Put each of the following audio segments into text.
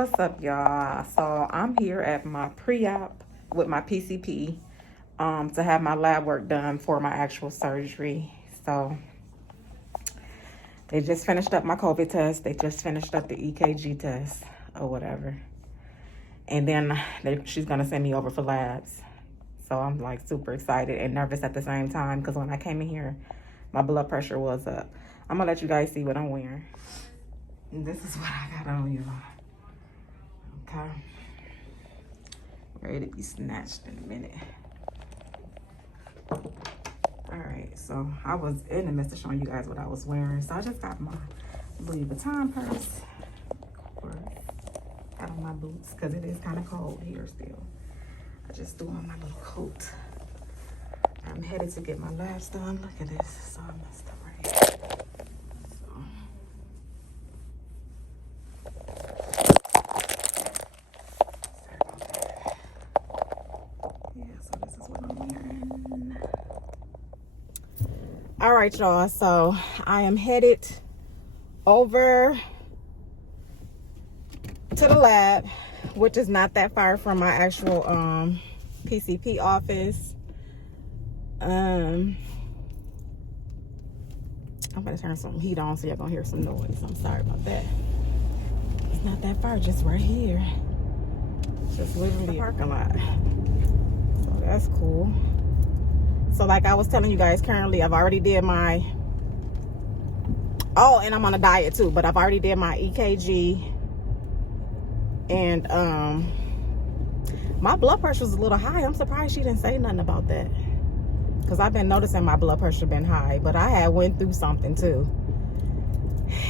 What's up, y'all? So I'm here at my pre-op with my PCP to have my lab work done for my actual surgery. So they just finished up my COVID test. They just finished up the EKG test or whatever. And then she's gonna send me over for labs. So I'm like super excited and nervous at the same time because when I came in here, my blood pressure was up. I'm gonna let you guys see what I'm wearing. And this is what I got on, y'all. Okay. Ready to be snatched in a minute. All right, so I was in the midst of showing you guys what I was wearing. So I just got my Louis Vuitton purse. Of course, got on my boots because it is kind of cold here still. I just threw on my little coat. I'm headed to get my labs done. Look at this, so I messed up right here. All right, y'all, so I am headed over to the lab, which is not that far from my actual PCP office. I'm gonna turn some heat on so y'all gonna hear some noise. I'm sorry about that. It's not that far, just right here. Just literally the parking lot. So that's cool. So like I was telling you guys, currently I've already did my, and I'm on a diet too, but I've already did my EKG. And my blood pressure was a little high. I'm surprised she didn't say nothing about that. Because I've been noticing my blood pressure been high, but I had went through something too.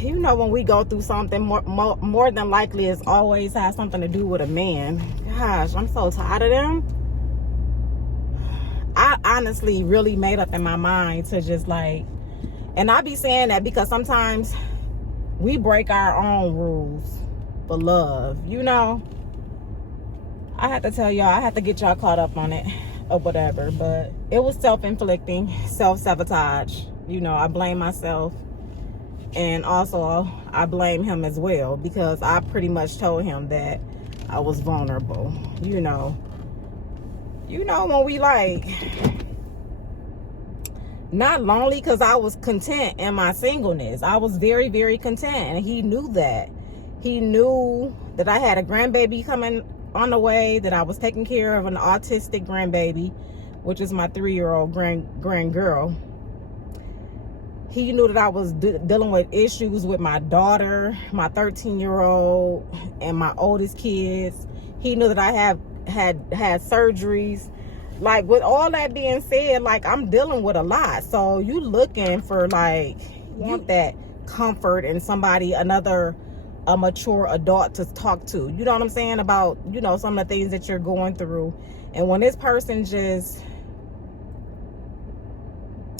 You know, when we go through something, more than likely it's always has something to do with a man. Gosh, I'm so tired of them. I honestly really made up in my mind to just like, and I be saying that because sometimes we break our own rules for love, you know. I had to tell y'all, I had to get y'all caught up on it or whatever, but it was self-inflicting, self-sabotage. You know, I blame myself, and also I blame him as well because I pretty much told him that I was vulnerable. You know when we like not lonely, because I was content in my singleness. I was very, very content, and he knew that. He knew that I had a grandbaby coming on the way, that I was taking care of an autistic grandbaby, which is my 3-year-old grand girl. He knew that I was dealing with issues with my daughter, my 13-year-old, and my oldest kids. He knew that I had surgeries. Like, with all that being said, like, I'm dealing with a lot. So you looking for, like, want that comfort and somebody, a mature adult to talk to. You know what I'm saying? About, you know, some of the things that you're going through. And when this person just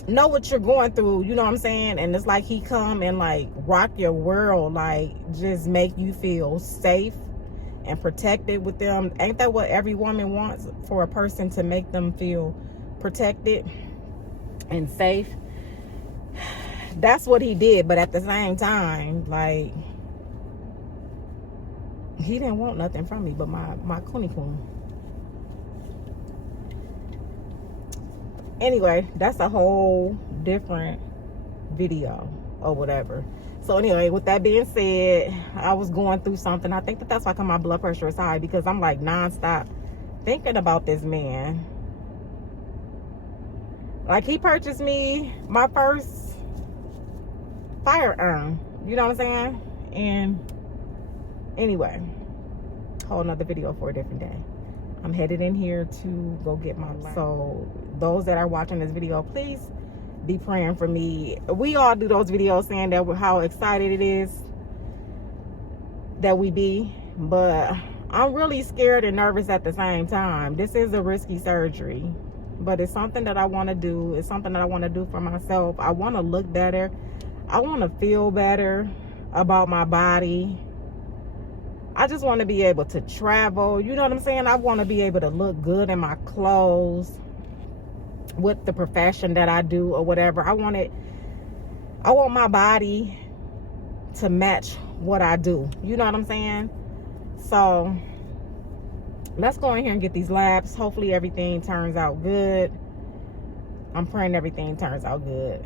know what you're going through, you know what I'm saying? And it's like he come and, like, rock your world, like, just make you feel safe and protected with them. Ain't that what every woman wants? For a person to make them feel protected and safe. That's what he did. But at the same time, like, he didn't want nothing from me but my Kuni Kun. Anyway, that's a whole different video or whatever. So anyway, with that being said, I was going through something. I think that's why my blood pressure is high, because I'm like nonstop thinking about this man. Like, he purchased me my first firearm. You know what I'm saying? And anyway, whole nother video for a different day. I'm headed in here to go get my life. So those that are watching this video, please be praying for me. We all do those videos saying that how excited it is that we be, but I'm really scared and nervous at the same time. This is a risky surgery, but it's something that I want to do. It's something that I want to do for myself. I want to look better. I want to feel better about my body. I just want to be able to travel. You know what I'm saying? I want to be able to look good in my clothes with the profession that I do or whatever. I want my body to match what I do. You know what I'm saying? So let's go in here and get these labs. Hopefully everything turns out good. I'm praying everything turns out good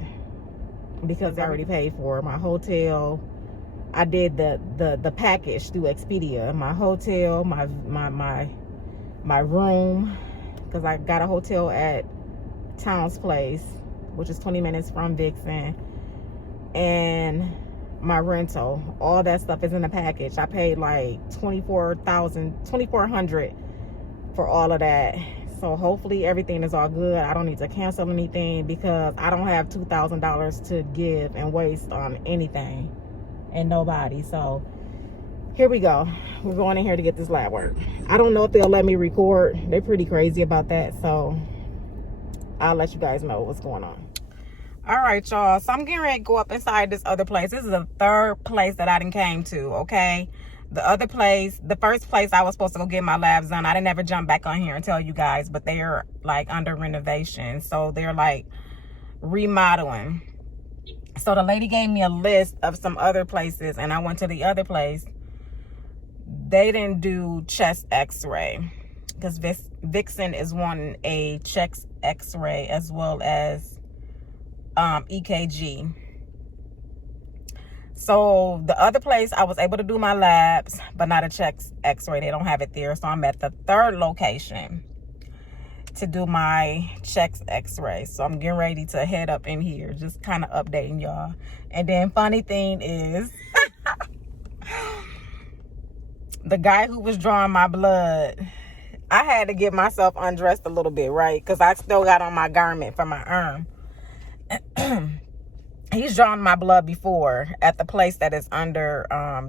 because I already paid for my hotel. I did the package through Expedia. My hotel, my room, because I got a hotel at Towns Place, which is 20 minutes from Vixen, and my rental. All that stuff is in the package. I paid like $2,400 for all of that. So hopefully everything is all good. I don't need to cancel anything because I don't have $2,000 to give and waste on anything and nobody. So here we go. We're going in here to get this lab work. I don't know if they'll let me record. They're pretty crazy about that. So I'll let you guys know what's going on. All right, y'all. So I'm getting ready to go up inside this other place. This is the third place that I done came to, okay? The other place, the first place I was supposed to go get my labs done, I didn't ever jump back on here and tell you guys, but they're like under renovation. So they're like remodeling. So the lady gave me a list of some other places, and I went to the other place. They didn't do chest x-ray because Vixen is wanting a chest x-ray as well as EKG. So the other place I was able to do my labs, but not a chest x-ray. They don't have it there. So I'm at the third location to do my chest x-ray. So I'm getting ready to head up in here, just kind of updating y'all. And then funny thing is, the guy who was drawing my blood, I had to get myself undressed a little bit, right? Because I still got on my garment for my arm. He's drawn my blood before at the place that is under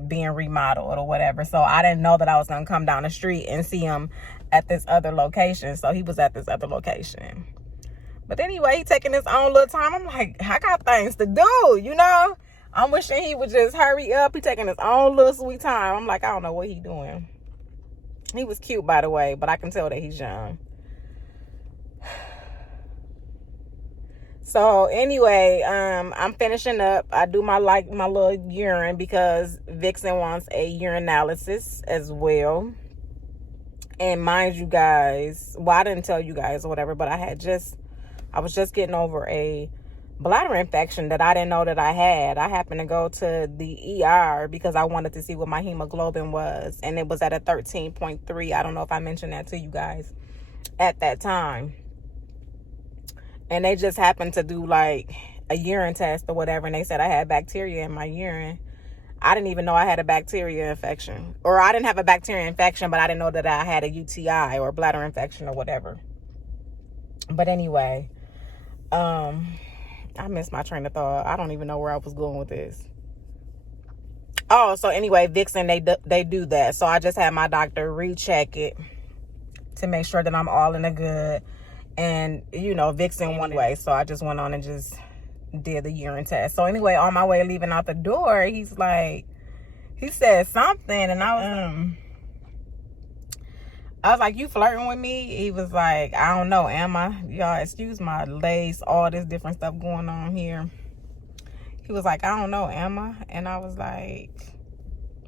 being remodeled or whatever. So I didn't know that I was going to come down the street and see him at this other location. So he was at this other location. But anyway, he taking his own little time. I'm like, I got things to do, you know? I'm wishing he would just hurry up. He taking his own little sweet time. I'm like, I don't know what he doing. He was cute, by the way, but I can tell that he's young. So anyway, I'm finishing up. I do my little urine because Vixen wants a urinalysis as well. And mind you guys, well, I didn't tell you guys or whatever, but I was just getting over a bladder infection that I didn't know that I had. I happened to go to the ER because I wanted to see what my hemoglobin was, and it was at a 13.3. I don't know if I mentioned that to you guys at that time. And they just happened to do like a urine test or whatever, and they said I had bacteria in my urine. I didn't even know I had a bacteria infection, or I didn't have a bacteria infection, but I didn't know that I had a UTI or bladder infection or whatever. But anyway, I missed my train of thought. I don't even know where I was going with this. Oh, so anyway, Vixen, they do that. So I just had my doctor recheck it to make sure that I'm all in the good. And, you know, Vixen one way. So I just went on and just did the urine test. So anyway, on my way leaving out the door, he said something. And I was like, you flirting with me? He was like, I don't know, am I? Y'all, excuse my lace, all this different stuff going on here. He was like, I don't know, am I? And I was like,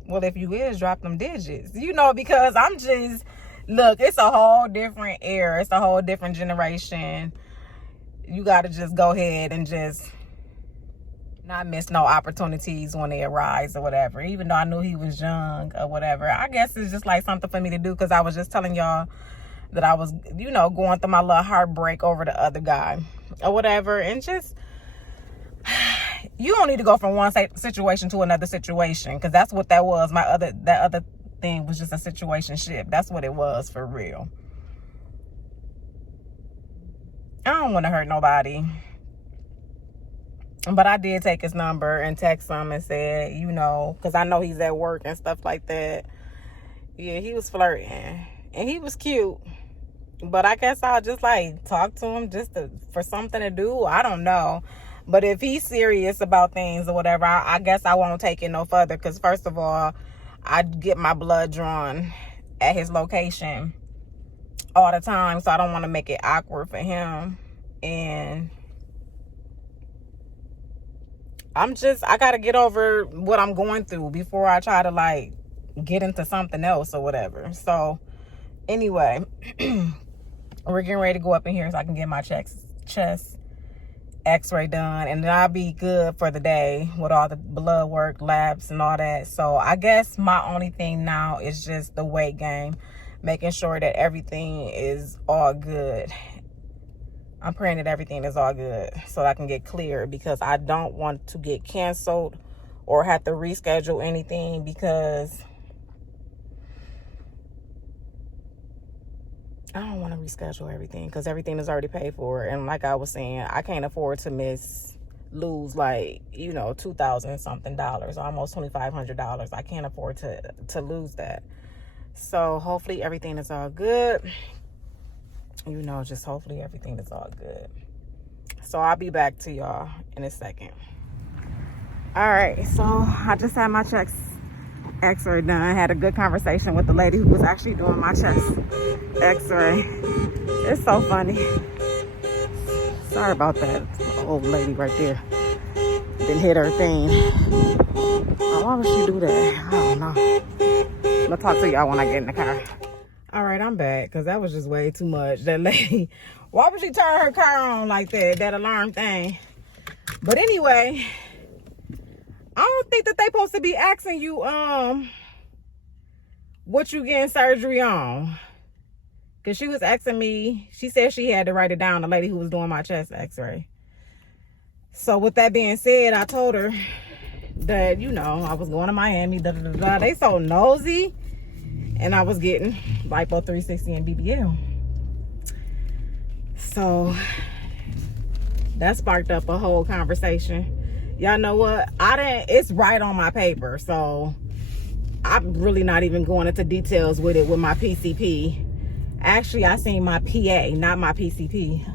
well, if you is, drop them digits. You know, because I'm just... Look, it's a whole different era. It's a whole different generation. You got to just go ahead and just not miss no opportunities when they arise or whatever. Even though I knew he was young or whatever. I guess it's just like something for me to do because I was just telling y'all that I was, you know, going through my little heartbreak over the other guy or whatever. And just, you don't need to go from one situation to another situation because that's what that was. That other thing was just a situationship. That's what it was for real. I don't want to hurt nobody, but I did take his number and text him and said, you know, because I know he's at work and stuff like that. Yeah, he was flirting and he was cute, but I guess I'll just like talk to him just for something to do. I don't know, but if he's serious about things or whatever, I guess I won't take it no further because first of all, I'd get my blood drawn at his location all the time, so I don't want to make it awkward for him. And I got to get over what I'm going through before I try to like get into something else or whatever. So anyway, we're getting ready to go up in here so I can get my chest x-ray done, and then I'll be good for the day with all the blood work, labs, and all that. So I guess my only thing now is just the weight gain, making sure that everything is all good. I'm praying that everything is all good so I can get cleared, because I don't want to get canceled or have to reschedule anything, because I don't want to reschedule everything, because everything is already paid for. And like I was saying, I can't afford to lose like, you know, $2,000 something, almost $2,500. I can't afford to lose that. So hopefully everything is all good. You know, just hopefully everything is all good. So I'll be back to y'all in a second. All right, so I just had my chest x-ray done. I had a good conversation with the lady who was actually doing my chest x-ray. It's so funny. Sorry about that. Old lady right there didn't hit her thing. Oh, why would she do that? I don't know. I'll talk to y'all when I get in the car. All right, I'm back, because that was just way too much. That lady, why would she turn her car on like that alarm thing? But anyway, I don't think that they supposed to be asking you what you getting surgery on. Because she was asking me, she said she had to write it down, the lady who was doing my chest x-ray. So with that being said, I told her that, you know, I was going to Miami, They so nosy. And I was getting lipo 360 and BBL. So that sparked up a whole conversation. Y'all know what? It's right on my paper. So I'm really not even going into details with it with my PCP. Actually, I seen my PA, not my PCP.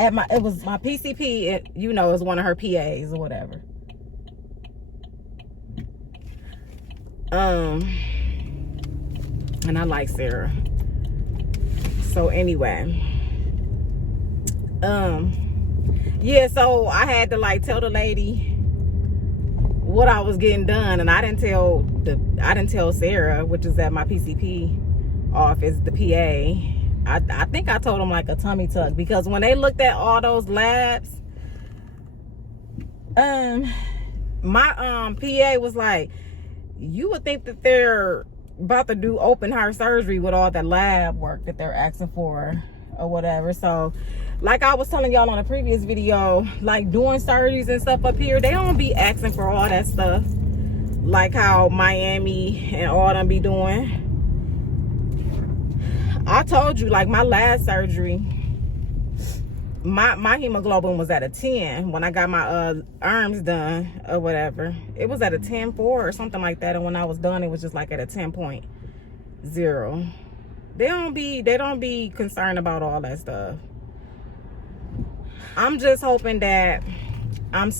It was my PCP, you know, is one of her PAs or whatever. And I like Sarah. So anyway, yeah, so I had to like tell the lady what I was getting done, and I didn't tell Sarah, which is at my PCP office, the PA. I think I told them like a tummy tuck, because when they looked at all those labs, my PA was like, you would think that they're about to do open heart surgery with all that lab work that they're asking for or whatever. So like I was telling y'all on a previous video, like doing surgeries and stuff up here, they don't be asking for all that stuff like how Miami and all them be doing. I told you, like my last surgery, my hemoglobin was at a 10 when I got my arms done or whatever. It was at a 10.4 or something like that, and when I was done, it was just like at a 10.0. They don't be concerned about all that stuff. I'm just hoping that I'm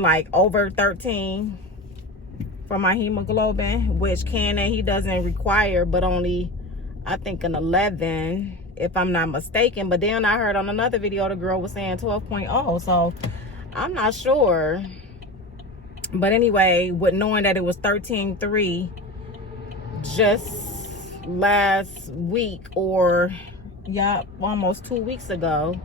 like over 13 for my hemoglobin, which he doesn't require, but only I think an 11 if I'm not mistaken. But then I heard on another video the girl was saying 12.0, so I'm not sure. But anyway, with knowing that it was 13.3 just last week, or almost 2 weeks ago,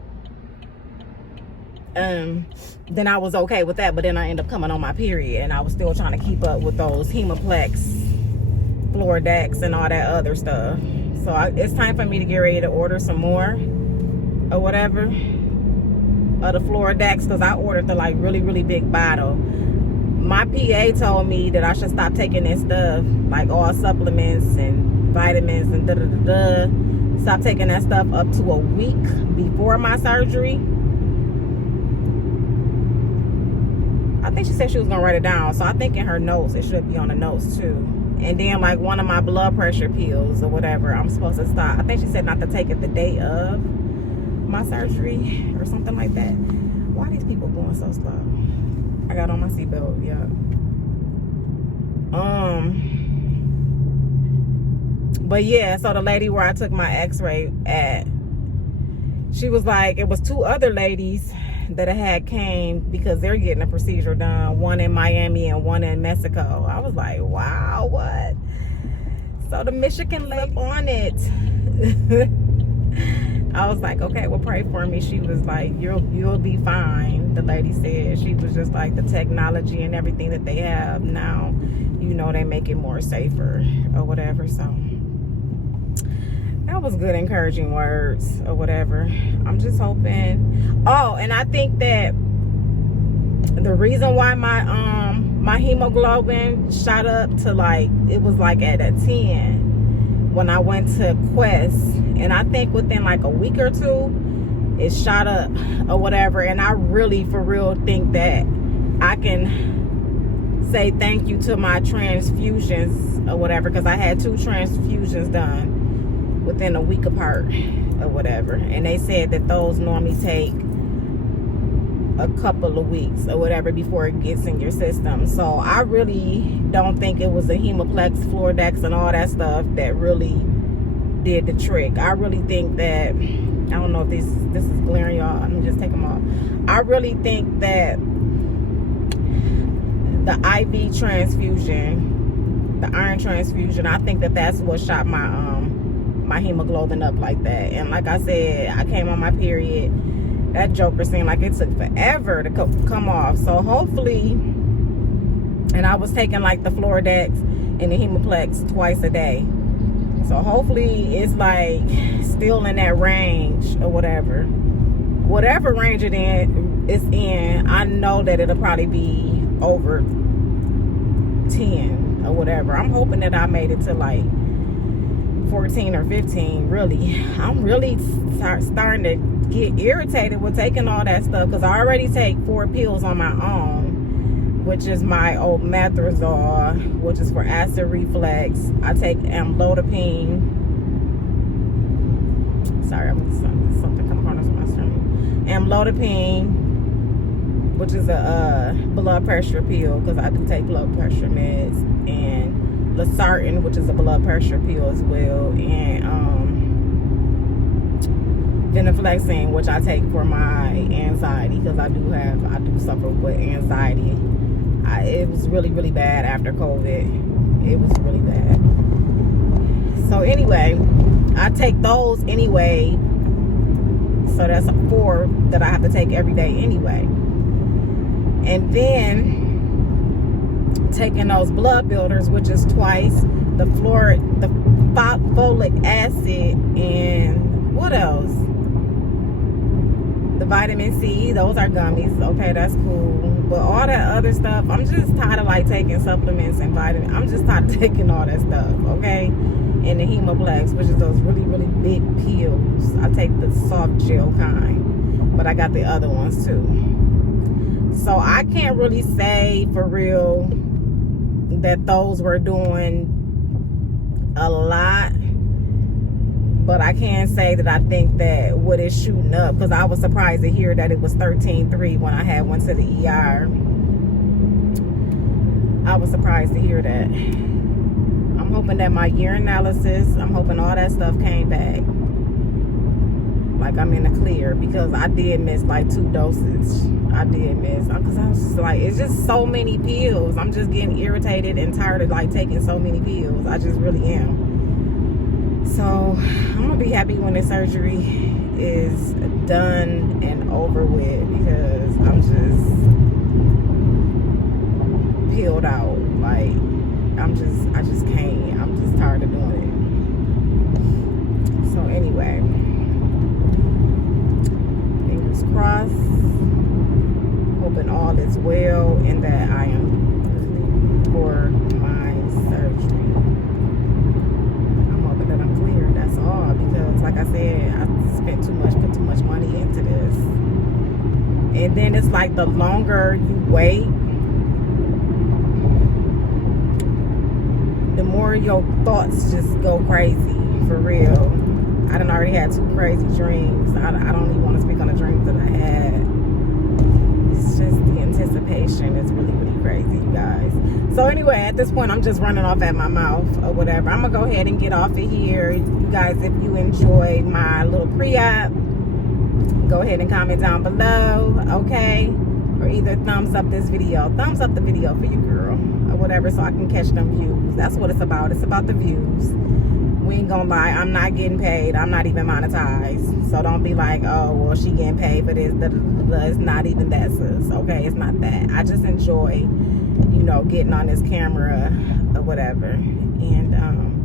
then I was okay with that. But then I ended up coming on my period, and I was still trying to keep up with those Hemoplex, Floridex, and all that other stuff. So it's time for me to get ready to order some more or whatever of the Floridex, because I ordered the like really, really big bottle. My PA told me that I should stop taking this stuff, like all supplements and vitamins and stop taking that stuff up to a week before my surgery. I think she said she was gonna write it down, so I think in her notes it should be on the notes too. And then like one of my blood pressure pills or whatever, I'm supposed to stop. I think she said not to take it the day of my surgery or something like that. Why are these people going so slow? I got on my seatbelt, yeah. But yeah, so the lady where I took my x-ray at, she was like, it was two other ladies that had came because they're getting a procedure done, one in Miami and one in Mexico. I was like, wow, what? So the Michigan lip on it. I was like, okay, well, pray for me. She was like, you'll be fine. The lady said. She was just like, the technology and everything that they have now, you know, they make it more safer or whatever. So that was good, encouraging words or whatever. I'm just hoping. Oh, and I think that the reason why my hemoglobin shot up to like, it was like at a 10 when I went to Quest, and I think within like a week or two it shot up or whatever. And I really for real think that I can say thank you to my transfusions or whatever, because I had 2 transfusions done within a week apart or whatever, and they said that those normally take a couple of weeks or whatever before it gets in your system. So I really don't think it was the Hemoplex, Floordex, and all that stuff that really did the trick. I really think that, I don't know if this is glaring, y'all. I'm just take them off. I really think that the IV transfusion, the iron transfusion, I think that that's what shot my hemoglobin up like that. And like I said, I came on my period. That joker seemed like it took forever to come off. So hopefully, and I was taking like the Floordex and the Hemoplex twice a day. So hopefully it's like still in that range or whatever. Whatever range it's in, I know that it'll probably be over 10 or whatever. I'm hoping that I made it to like 14 or 15. Really, I'm really starting to get irritated with taking all that stuff, because I already take 4 pills on my own, which is my old Metrazole, which is for acid reflux. I take amlodipine. Sorry, something come across my screen. Amlodipine, which is a blood pressure pill, because I do take blood pressure meds, and Losartan, which is a blood pressure pill as well, and Finalizing, which I take for my anxiety, because I do suffer with anxiety. It was really, really bad after COVID. It was really bad. So anyway, I take those anyway. So that's 4 that I have to take every day anyway. And then taking those blood builders, which is twice, the folic acid, and what else? The vitamin C, those are gummies. Okay, that's cool. But all that other stuff, I'm just tired of like taking supplements and vitamins. I'm just tired of taking all that stuff, okay? And the Hemoplex, which is those really, really big pills. I take the soft gel kind, but I got the other ones too. So I can't really say for real that those were doing a lot. But I can say that I think that what is shooting up, because I was surprised to hear that it was 13.3 when I went to the ER. I was surprised to hear that. I'm hoping that my urine analysis, I'm hoping all that stuff came back. Like I'm in the clear, because I did miss like 2 doses. I did miss, because I was just like, it's just so many pills. I'm just getting irritated and tired of like taking so many pills. I just really am. So I'm gonna be happy when the surgery is done and over with, because I'm just peeled out. Like I just can't. I'm just tired of doing it. So anyway, fingers crossed. Hoping all is well and that I am for my surgery. That I'm clear, that's all, because like I said, I put too much money into this. And then it's like the longer you wait, the more your thoughts just go crazy, for real. I done already had 2 crazy dreams. I don't even want to speak on the dreams that I had. It's just the anticipation is really, really crazy, you guys. So anyway, at this point, I'm just running off at my mouth or whatever. I'm gonna go ahead and get off of here. You guys, if you enjoyed my little pre-op, go ahead and comment down below, okay? Or either thumbs up this video. Thumbs up the video for you, girl, or whatever, so I can catch them views. That's what it's about. It's about the views. We ain't gonna lie, I'm not getting paid. I'm not even monetized. So don't be like, oh, well, she getting paid for this. It's not even that, sis. Okay, it's not that. I just enjoy, you know, getting on this camera or whatever and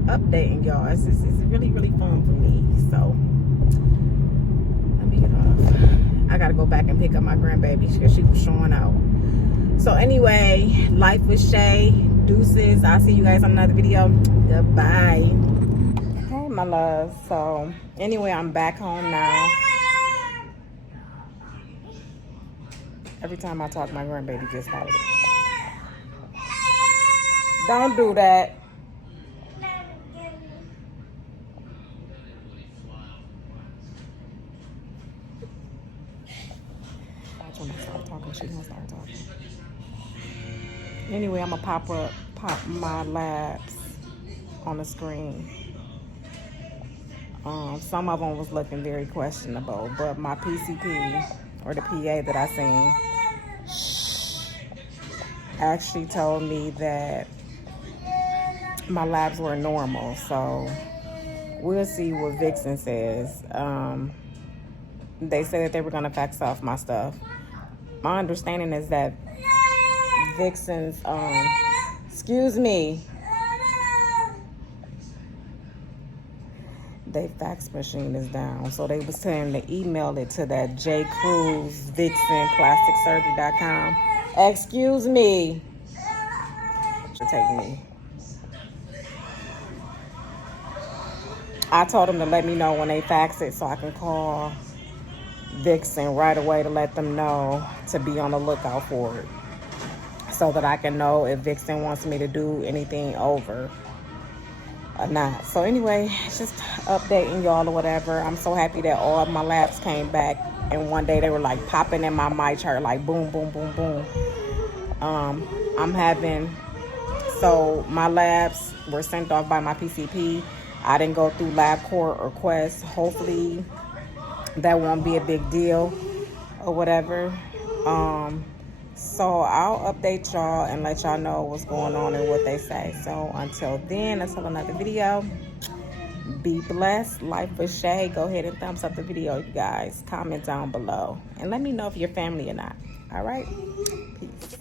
updating y'all. It's really, really fun for me. So let me get off. I gotta go back and pick up my grandbaby because she was showing out. So anyway, life with Shay. Deuces. I'll see you guys on another video. Goodbye. Hey, my love. So anyway, I'm back home now. Every time I talk, my grandbaby gets louder. Don't do that. Watch when I start talking, she gonna start talking. Anyway, I'm gonna pop my labs on the screen. Some of them was looking very questionable, but my PCP or the PA that I seen actually told me that my labs were normal. So we'll see what Vixen says. They said that they were gonna fax off my stuff. My understanding is that Vixen's excuse me, their fax machine is down, so they was saying to email it to that jcruzvixenplasticsurgery.com. Excuse me, should take me. I told them to let me know when they fax it so I can call Vixen right away to let them know to be on the lookout for it, so that I can know if Vixen wants me to do anything over or not. So anyway, it's just updating y'all or whatever. I'm so happy that all of my labs came back, and one day they were like popping in my my chart, like boom, boom, boom, boom. So my labs were sent off by my PCP. I didn't go through LabCorp or Quest. Hopefully that won't be a big deal or whatever. So I'll update y'all and let y'all know what's going on and what they say. So until then, until another video, be blessed. Life with Shay. Go ahead and thumbs up the video, you guys. Comment down below and let me know if you're family or not. All right, peace.